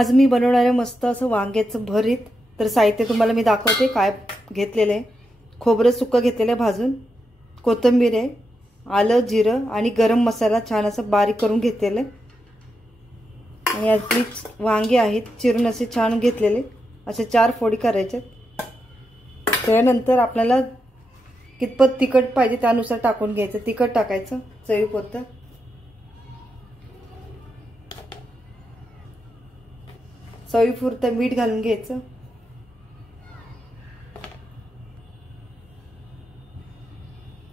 आज मी बनवणार आहे मस्त असं वांग्याचं भरीत। तर साहित्य तुम्हाला मी दाखवते काय घेतलेलं आहे। खोबरं सुक्कं घेतलेलं आहे भाजून, कोथिंबीर आहे, आलं जिरं आणि गरम मसाला छान असं बारीक करून घेतलेलं आहे। आणि आपली वांगी आहेत चिरून असे छान घेतलेले, असे 4 फोडी करायचे। त्यानंतर आपल्याला कितपत तिखट पाहिजे त्यानुसार टाकून घ्यायचं, तिखट टाकायचं चवीपुरतं। चवीपुरतं मीठ घालून घ्यायचं,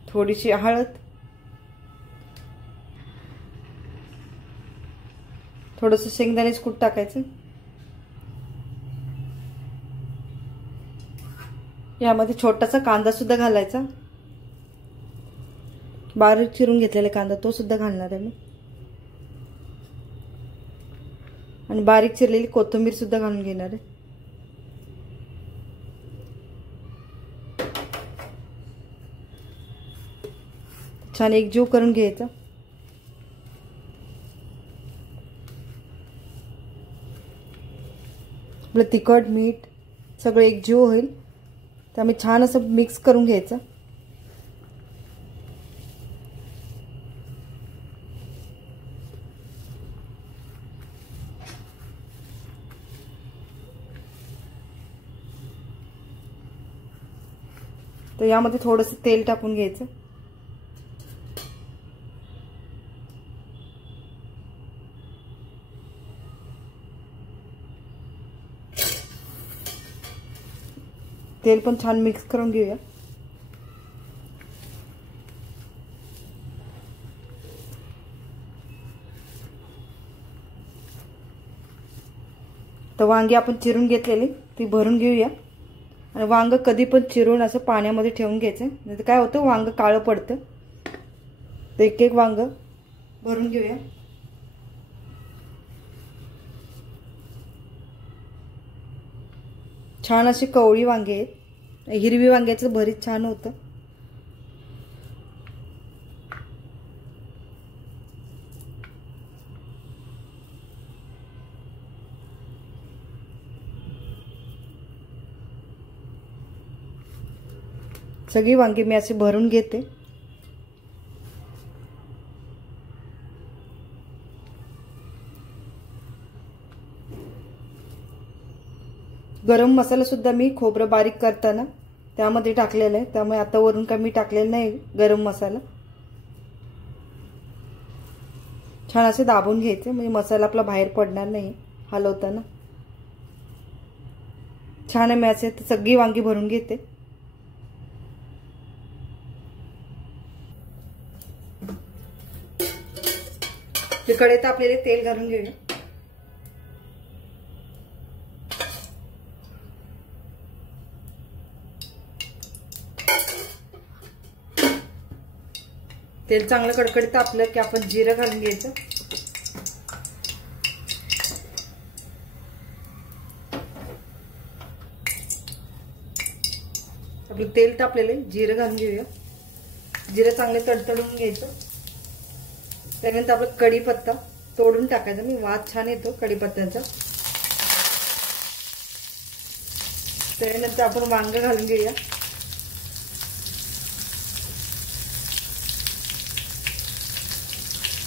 थोडीशी हळद, थोडंसं शेंगदाण्याचं कूट टाकायचं। यामध्ये छोटासा कांदा सुद्धा घालायचा, बारीक चिरून घेतलेला कांदा तो सुद्धा घालणार आहे मी, आणि बारीक चिरलेली कोथिंबीर सुद्धा घालून घेणार आहे। छान एकजीव करून घ्यायचा। आपलं तिखट मीठ सगळं एकजीव होईल त्यामुळे छान असं मिक्स करून घ्यायचं। तर यामध्ये थोडंसं तेल टाकून घ्यायचं, तेल पण छान मिक्स करून घेऊया। तर वांगी आपण चिरून घेतलेली ती भरून घेऊया। आणि वांग कधी पण चिरून असं पाण्यामध्ये ठेवून घ्यायचं, नाही तर काय होतं वांग काळं पडतं। तर एक एक वांग भरून घेऊया। छान अशी कवळी वांगी आहेत, हिरवी वांग्याचं भरीत छान होतं। सगळी वांगी मी असे भरून घेते। गरम मसाला सुद्धा मी खोबरं बारीक करताना त्यामध्ये टाकलेला आहे, त्यामुळे आता वरून काही मी टाकलेलं नाही गरम मसाला। छान असे दाबून घ्यायचे म्हणजे मसाला आपला बाहेर पडणार नाही हलवताना। छान आहे, मी असे सगळी वांगी भरून घेते। कढईत आपल्याला तेल घालून घेऊया। तेल चांगलं कडकडीत तापलं की आपण जिरं घालून घ्यायचं। आपलं तेल तापलेलं जिरं घालून घेऊया। जिरं चांगले तडतडून घ्यायचं। त्यानंतर आपला कढीपत्ता तोडून टाकायचा, मी वास छान येतो कढीपत्त्याचा। त्यानंतर आपण वांग घालून घेऊया।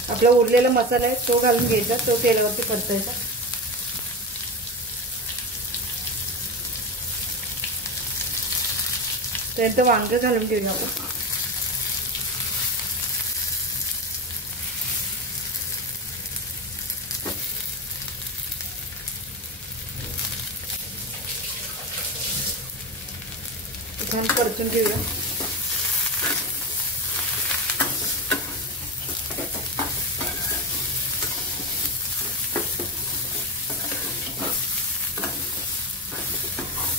आपला उरलेला मसाला आहे तो घालून घ्यायचा, तो तेलावरती परतायचा। त्यानंतर वांग घालून घेऊया आपण। छान परतून घेऊया।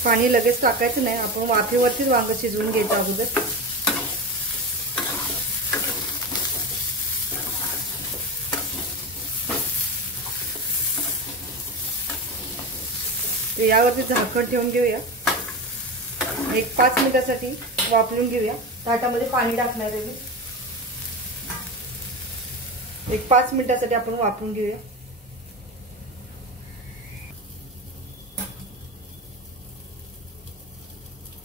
पाणी लगेच टाकायचं नाही, आपण वाफेवरतीच वांग शिजवून घ्यायचं अगोदर। तर यावरती झाकण ठेवून घेऊया, एक 5 मिनिटासाठी वाफवून घेऊया। ताटामध्ये पाणी टाकणार आहे मी। एक 5 मिनिटासाठी आपण वाफवून घेऊया।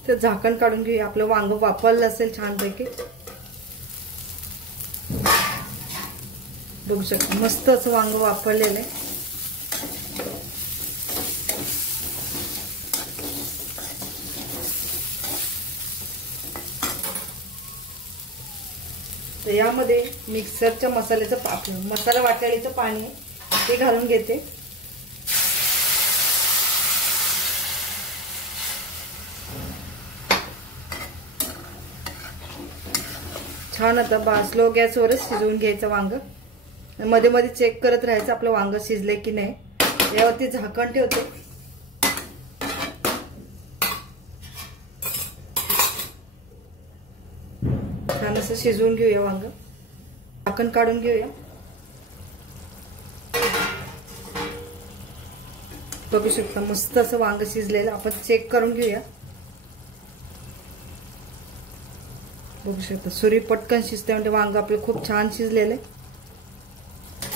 तर झाकण काढून घेऊया. आपलं वांग वाफवलं असेल छानपैकी. बघू शकता मस्त असं वांग वाफवलेलं आहे. तर यामध्ये मिक्सरच्या मसाल्याचं मसाला वाटलेलं पाणी आहे ते घालून घेते. छान आता स्लो गॅसवरच शिजवून घ्यायचं वांग. मध्ये मध्ये चेक करत राहायचं आपलं वांग शिजले की नाही. यावरती झाकण ठेवते. छान असं शिजवून घेऊया वांग. झाकण काढून घेऊया. बघू शकता मस्त असं वांग शिजलेलं. आपण चेक करून घेऊया. बघू शकता सुरी पटकन शिजते म्हणजे वांग आपलं खूप छान शिजलेलं आहे.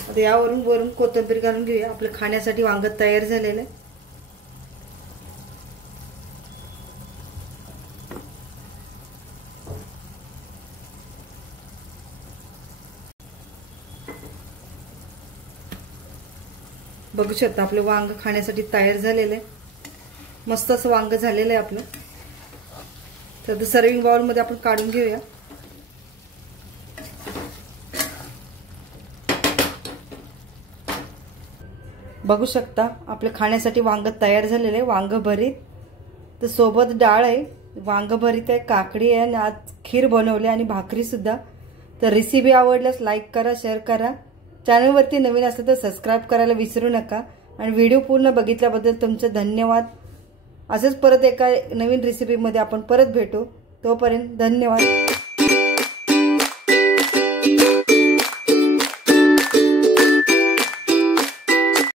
आता यावरून वरून कोथिंबीर घालून घेऊया. आपलं खाण्यासाठी वांग तयार झालेलं आहे. बघू शकता आपलं वांग खाण्यासाठी तयार झालेलं आहे. मस्त असं वांग झालेलं आहे आपलं. तर सर्विंग बाउल मध्ये आपण काढून घेऊया. बघू शकता आपलं खाण्यासाठी वांग तयार झालेलं आहे. वांग भरीत तर सोबत डाळ आहे, वांग भरीत आहे, काकडी आहे आणि आज खीर बनवली आणि भाकरी सुद्धा. तर रेसिपी आवडल्यास लाईक करा, शेअर करा. चॅनलवरती नवीन असेल तर सबस्क्राईब करायला विसरू नका. आणि व्हिडिओ पूर्ण बघितल्याबद्दल तुमचे धन्यवाद. असेच परत एका नवीन रेसिपीमध्ये आपण परत भेटू. तोपर्यंत धन्यवाद.